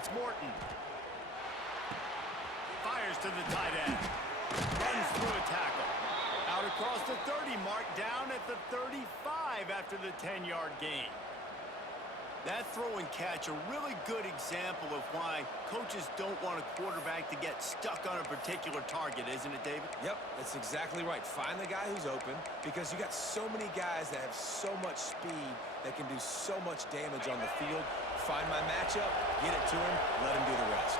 It's Morton. Fires to the tight end. Runs through a tackle. Out across the 30 mark, down at the 35 after the 10-yard gain. That throw and catch, a really good example of why coaches don't want a quarterback to get stuck on a particular target, isn't it, David? Yep, that's exactly right. Find the guy who's open because you got so many guys that have so much speed that can do so much damage on the field. Find my matchup, get it to him, let him do the rest.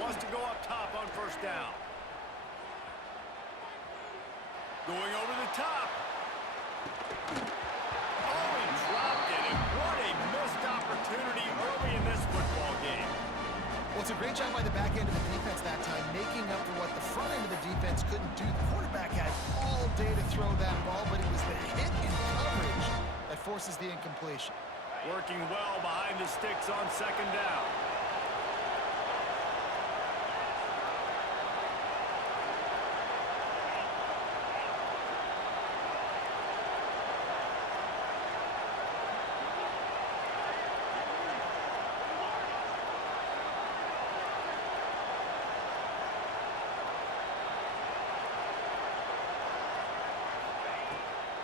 Wants to go up top on first down. Going over the top. Oh, he dropped it, and what a missed opportunity early in this football game. Well, it's a great job by the back end of the defense that time, making up for what the front end of the defense couldn't do. The quarterback had all day to throw that ball, but it was the hit in coverage that forces the incompletion. Working well behind the sticks on second down.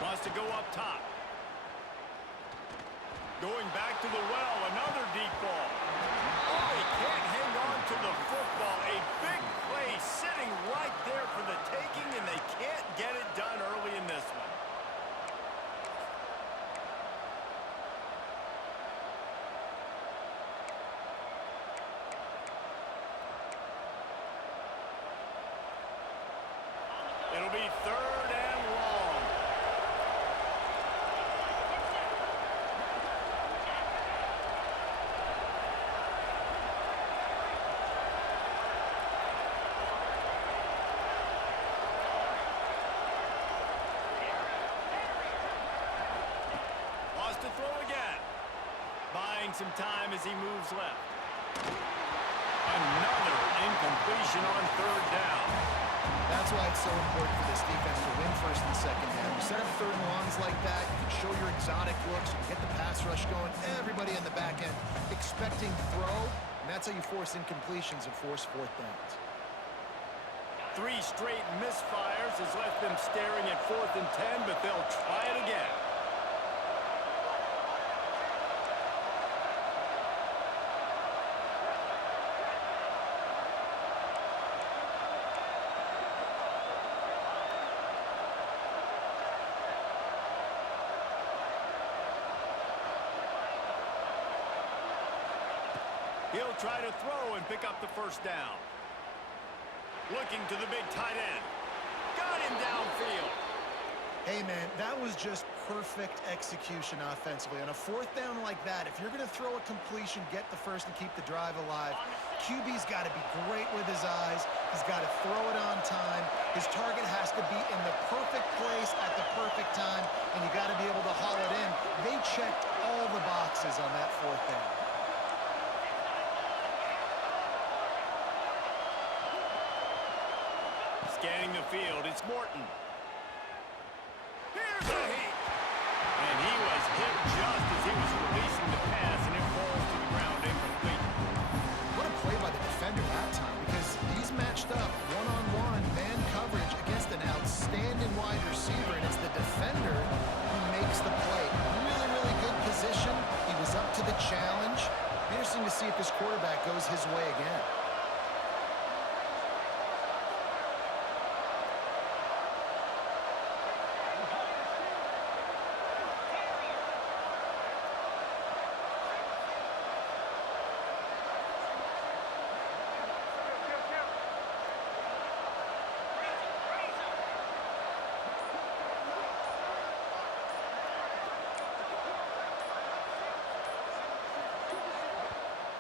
Wants to go up top. Going back to the well, another deep ball. Oh, he can't hang on to the football. A big play sitting right there for the taking, and they can't get it done early in this one. It'll be third and long. Wants to throw again. Buying some time as he moves left. Another incompletion on third down. That's why it's so important for this defense to win first and second down. You set up third and longs like that, you can show your exotic looks, you get the pass rush going, everybody in the back end expecting throw, and that's how you force incompletions and force fourth downs. 3 straight misfires has left them staring at 4th and 10, but they'll try it again. He'll try to throw and pick up the first down. Looking to the big tight end. Got him downfield. Hey, man, that was just perfect execution offensively. On a fourth down like that, if you're going to throw a completion, get the first and keep the drive alive, QB's got to be great with his eyes. He's got to throw it on time. His target has to be in the perfect place at the perfect time, and you got to be able to haul it in. They checked all the boxes on that fourth down. Scanning the field, it's Morton. Here's a hit. And he was hit just as he was releasing the pass, and it falls to the ground incomplete. What a play by the defender that time, because he's matched up one-on-one man coverage against an outstanding wide receiver, and it's the defender who makes the play. Really, really good position. He was up to the challenge. Interesting to see if his quarterback goes his way again.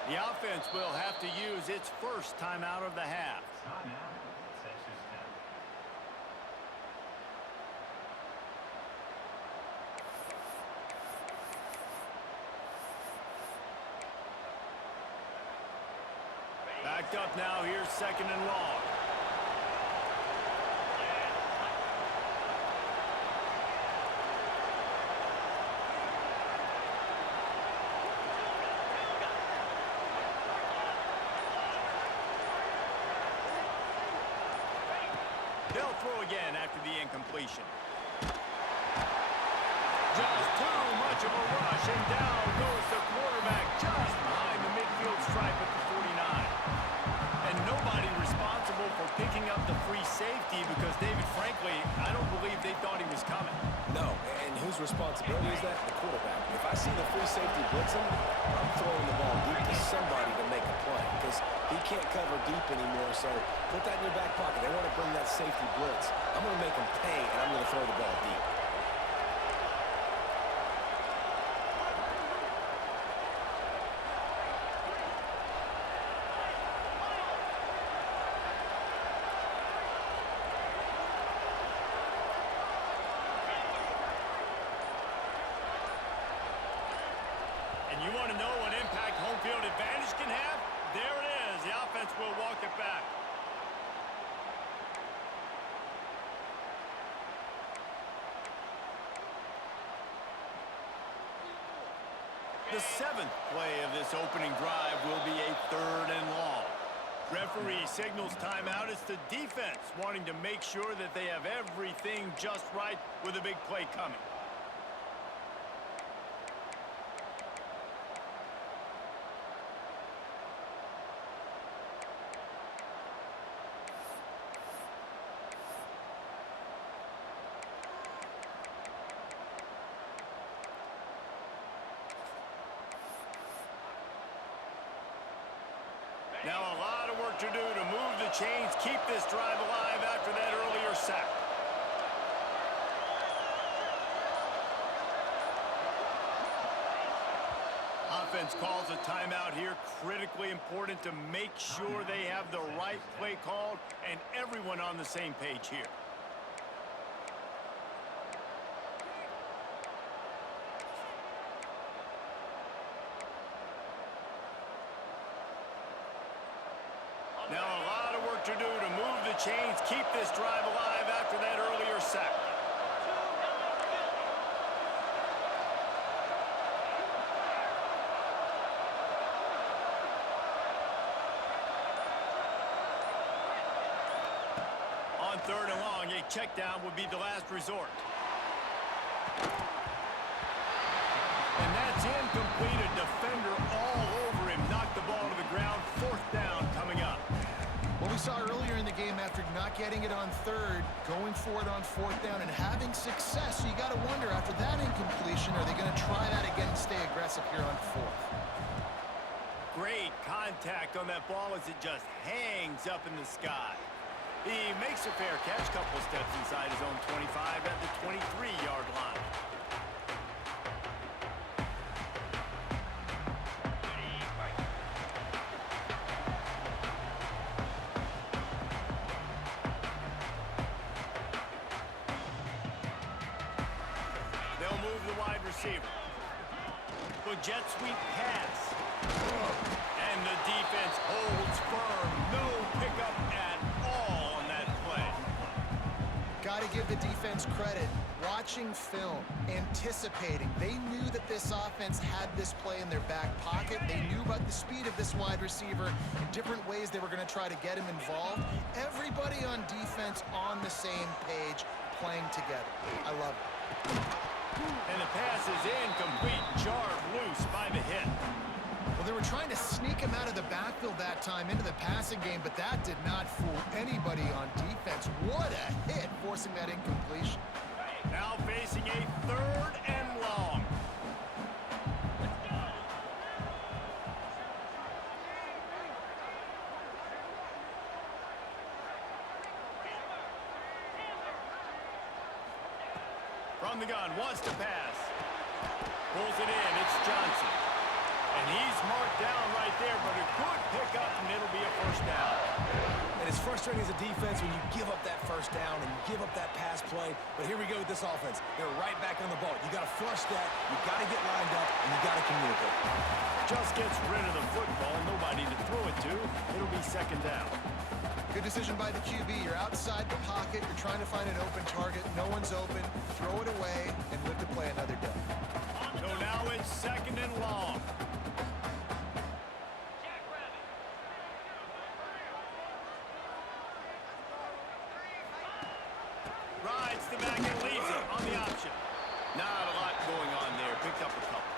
The offense will have to use its first timeout of the half. Timeout. Sessions Backed up now, here's 2nd and long. They'll throw again after the incompletion. Just too much of a rush, and down goes the quarterback just behind the midfield stripe at the 49. And nobody responsible for picking up the free safety because, David, frankly, I don't believe they thought he was coming. No, and whose responsibility is that? The quarterback. If I see the free safety blitzing, I'm throwing the ball deep to somebody to make a play because he can't cover deep anymore, so put that in your back pocket. They want to bring that safety blitz. I'm going to make them pay, and I'm going to throw the ball deep. You want to know what impact home field advantage can have? There it is. The offense will walk it back. The 7th play of this opening drive will be a 3rd and long. Referee signals timeout. It's the defense wanting to make sure that they have everything just right with a big play coming. Now a lot of work to do to move the chains, keep this drive alive after that earlier sack. Offense calls a timeout here. Critically important to make sure they have the right play called and everyone on the same page here. Now a lot of work to do to move the chains, keep this drive alive after that earlier sack. On 3rd and long, a check down would be the last resort. And that's incomplete. A defender all over him. Knocked the ball to the ground. 4th down coming up. What we saw earlier in the game, after not getting it on 3rd, going for it on 4th down and having success. So you got to wonder, after that incompletion, are they going to try that again and stay aggressive here on 4th? Great contact on that ball as it just hangs up in the sky. He makes a fair catch, couple steps inside his own 25 at the 23-yard line. They'll move the wide receiver. The jet sweep pass. And the defense holds firm. No pickup at all on that play. Got to give the defense credit. Watching film, anticipating. They knew that this offense had this play in their back pocket. They knew about the speed of this wide receiver and different ways they were going to try to get him involved. Everybody on defense on the same page, playing together. I love it. And the pass is incomplete, jarred loose by the hit. Well, they were trying to sneak him out of the backfield that time into the passing game, but that did not fool anybody on defense. What a hit, forcing that incompletion. Now facing a 3rd and long. From the gun, wants to pass. Pulls it in, it's Johnson. And he's marked down right there, but a good pickup, and it'll be a 1st down. And it's frustrating as a defense when you give up that first down and you give up that pass play. But here we go with this offense. They're right back on the ball. You got to flush that. You got to get lined up, and you got to communicate. Just gets rid of the football. Nobody to throw it to. It'll be second down. Good decision by the QB. You're outside the pocket. You're trying to find an open target. No one's open. Throw it away and live to play another day. So now it's second and long. Rides the back and leaves it on the option. Not a lot going on there. Picked up a couple.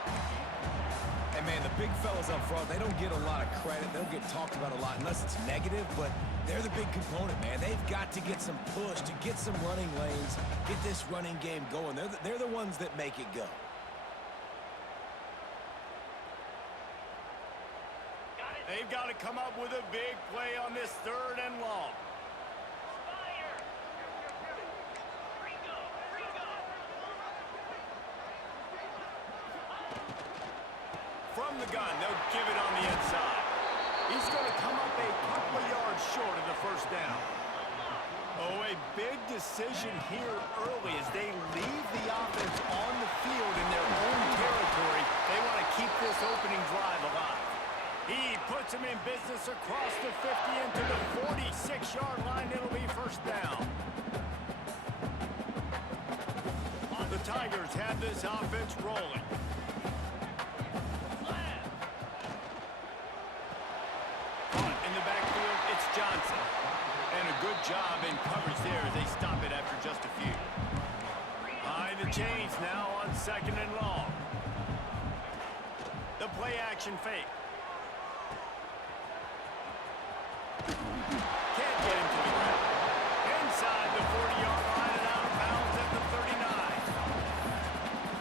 And, man, the big fellas up front, they don't get a lot of credit. They don't get talked about a lot unless it's negative, but they're the big component, man. They've got to get some push, to get some running lanes, get this running game going. They're the ones that make it go. They've got to come up with a big play on this third and long. From the gun, they'll give it on the inside. He's going to come up a couple of yards short of the first down. Oh, a big decision here early as they leave the offense on the field in their own territory. They want to keep this opening drive alive. He puts him in business across the 50 into the 46-yard line. It'll be first down. The Tigers have this offense rolling. In the backfield, it's Johnson. And a good job in coverage there as they stop it after just a few. Behind the chains now on second and long. The play action fake. Can't get him to the ground. Inside the 40-yard line and out of bounds at the 39.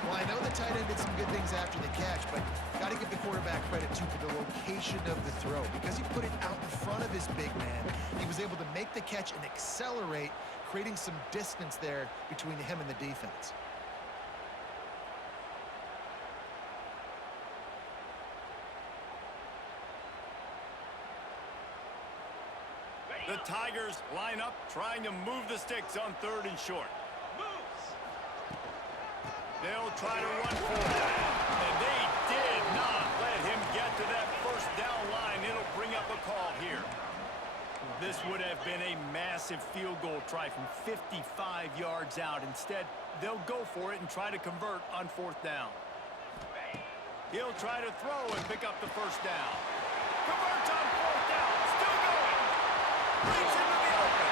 Well, I know the tight end did some good things after the catch, but got to give the quarterback credit, too, for the location of the throw. Because he put it out in front of his big man, he was able to make the catch and accelerate, creating some distance there between him and the defense. The Tigers line up, trying to move the sticks on third and short. They'll try to run for it. And they did not let him get to that first down line. It'll bring up a call here. This would have been a massive field goal try from 55 yards out. Instead, they'll go for it and try to convert on fourth down. He'll try to throw and pick up the first down. Converts on fourth down. Still going. Brings into the open.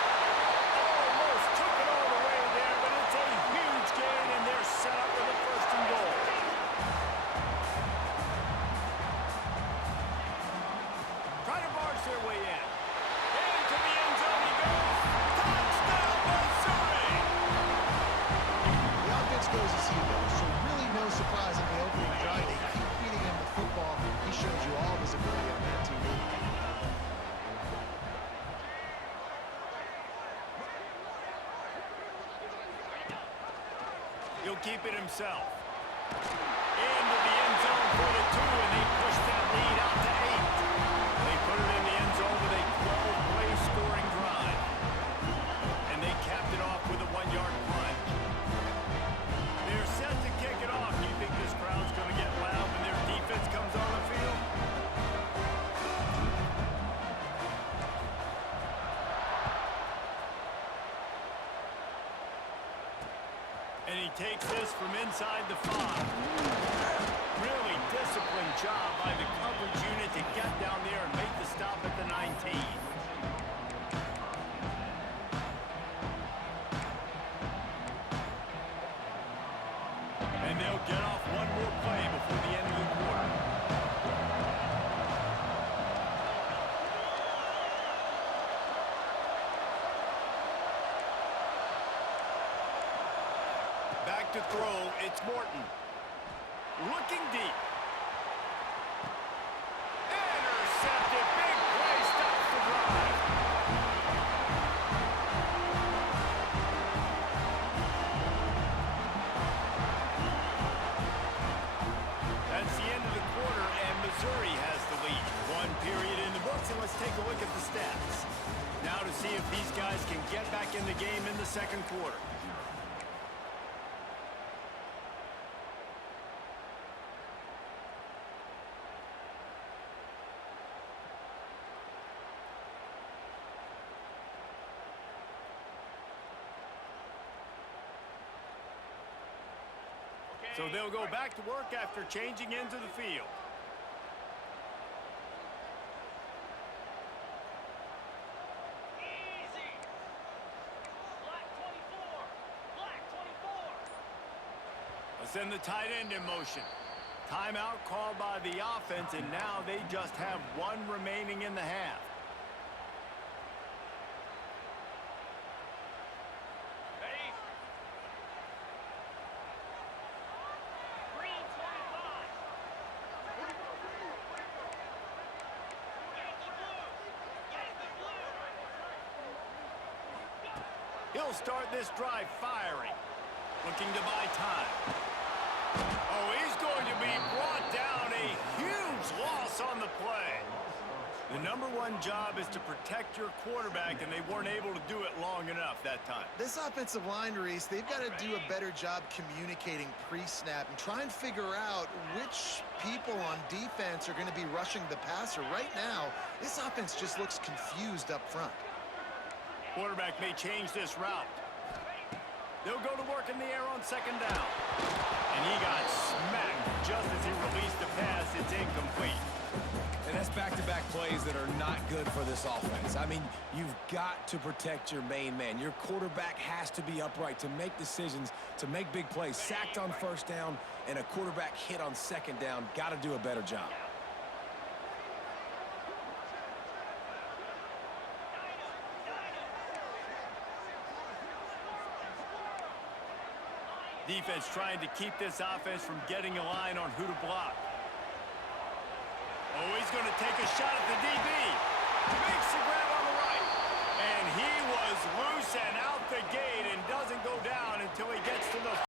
Almost took it all the way there, but it's a huge gain, and they're set up with a first and goal. Trying to barge their way in. Into the end zone he goes. Touchdown, Missouri! The offense goes as he goes, so really no surprise in the opening drive. They keep feeding him the football. He shows you all of his ability on that TV. He'll keep it himself. Into the end zone for the 2, and they push that lead out to 8. They put it in the end zone with a 12-play scoring drive. And they capped it off with a 1-yard punt. They're set to kick it off. Do you think this crowd's going to get loud when their defense comes on the field? And he takes this from inside the 5. Really disciplined job by the coverage unit to get down there and make the stop at the 19. And they'll get off one more play before the end of the quarter. Back to throw, it's Morton. Looking deep. Intercepted, big play, stops the drive. That's the end of the quarter, and Missouri has the lead. One period in the books, and let's take a look at the stats. Now to guys can get back in the game in the second quarter. So they'll go back to work after changing into the field. Easy. Black 24. Black 24. Let's send the tight end in motion. Timeout called by the offense, and now they just have one remaining in the half. Ready? Green 25. Yankee blue. Yankee blue. He'll start this drive firing, looking to buy time. Oh, he's going to be brought down. A huge loss on the play. The number one job is to protect your quarterback, and they weren't able to do it long enough that time. This offensive line, Reese, they've got to do a better job communicating pre-snap and try and figure out which people on defense are going to be rushing the passer. Right now, this offense just looks confused up front. Quarterback may change this route. They'll go to work in the air on second down. And he got smacked just as he released the pass. It's incomplete. And that's back-to-back plays that are not good for this offense. I mean, you've got to protect your main man. Your quarterback has to be upright to make decisions, to make big plays. Sacked on first down and a quarterback hit on second down. Got to do a better job. Defense trying to keep this offense from getting a line on who to block. Oh, he's going to take a shot at the DB. Makes the grab on the right. And he was loose and out the gate and doesn't go down until he gets to the